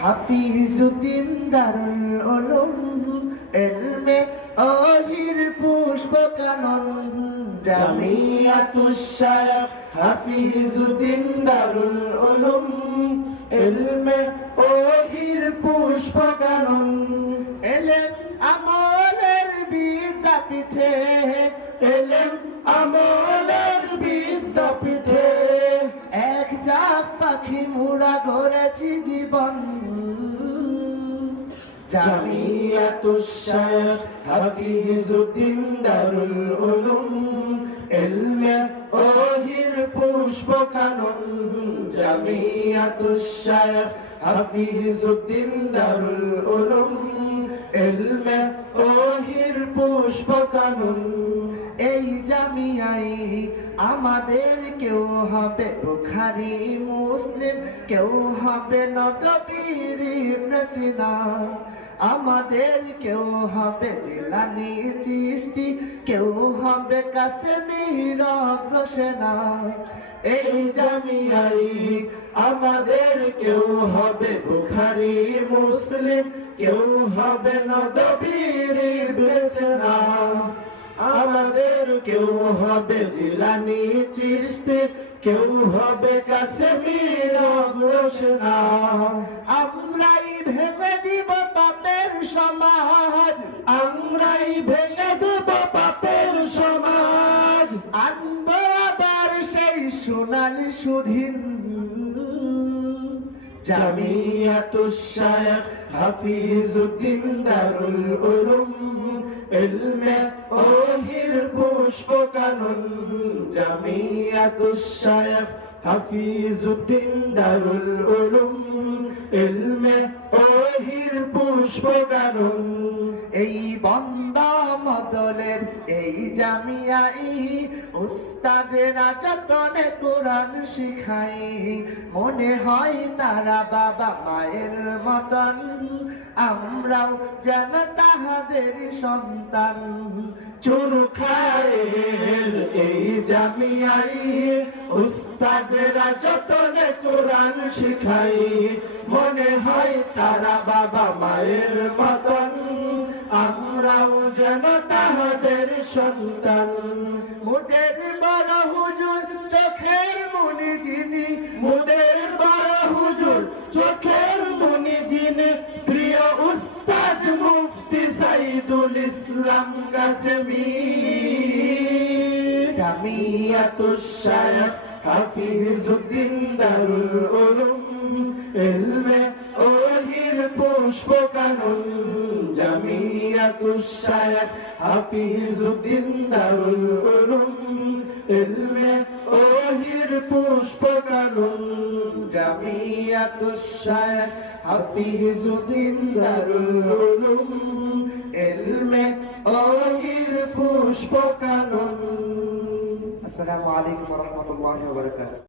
হাফিজুদ্দিন দারুল উলুম ইলমে ওহির পুষ্প কানন জামিয়াতুশ শায়খ হাফিজুদ্দিন দারুল উলুম ইলমে ওহির পুষ্প কানন এলেম আমলের বিদ্যাপীঠে এলেম আমলের বিদ্যাপীঠে এক জাপ পাখি মুড়া গড়েছি জীবন জামিয়াতুশ শায়খ হাফিজুদ্দিন দারুল উলুম ইলমে ওহির পুষ্প কানন জামিয়াতুশ শায়খ হাফিজুদ্দিন দারুল উলুম ইলমে ওহির পুষ্প কানন এই জামিয়াই আমাদের কেউ হবে বুখারী মুসলিম কেউ হবে নববীর ইবনে সিনা আমাদের কেউ হবে জিলানী চিশতি কেউ হবে কাসেমীর অগ্রসেনা এই জামিয়াই আমাদের কেউ হবে বুখারী মুসলিম কেউ হবে নববীর ইবনে সিনা আমাদের কেউ হবে জিলানী চিশতি কেউ হবে কাসেমীর অগ্রসেনা আমরাই ভেঙে দিব পাপের সমাজ আমরাই ভেঙে দেব পাপের সমাজ আনবো আবার সেই সোনালী সুধীন জামিয়াতুশ শায়খ হাফিজুদ্দিন দারুল উলুম ইলমে ওহির পুষ্প কানন জামিয়াতুশ শায়খ হাফিজুদ্দিন দারুল উলুম ইলমে ওহির পুষ্প কানন এই বন্দা মদলের এই জামিয়াই উস্তাদেরা যতনে কোরআন শিখাই মনে হয় তারা বাবা মায়ের মতন আমরাও যেন তাহাদের সন্তান চুরখায়ের এই জামিয়াই উস্তাদেরা যতনে কোরআন শিখাই মনে হয় তারা বাবা মায়ের মতন আমরাও যেন তাহাদের সন্তান মুদের বড় হুজুর চোখের মনি যিনি মুদের বড় হুজুর চোখের মনি যিনি প্রিয় উস্তাদ মুফতি সাইদুল ইসলাম কাসেমী জামিয়াতুশ শায়খ হাফিজুদ্দিন দারুল উলুম ইলমে ওহির পুষ্প কানন জামিয়াতুশ শায়খ হাফিজুদ্দিন দারুল উলুম ইলমে ওহির পুষ্প কানন জামিয়াতুশ শায়খ হাফিজুদ্দিন দারুল উলুম ইলমে ওহির পুষ্প কানন। আসসালামু আলাইকুম ওয়া রাহমাতুল্লাহি ওয়া বারাকাতুহু।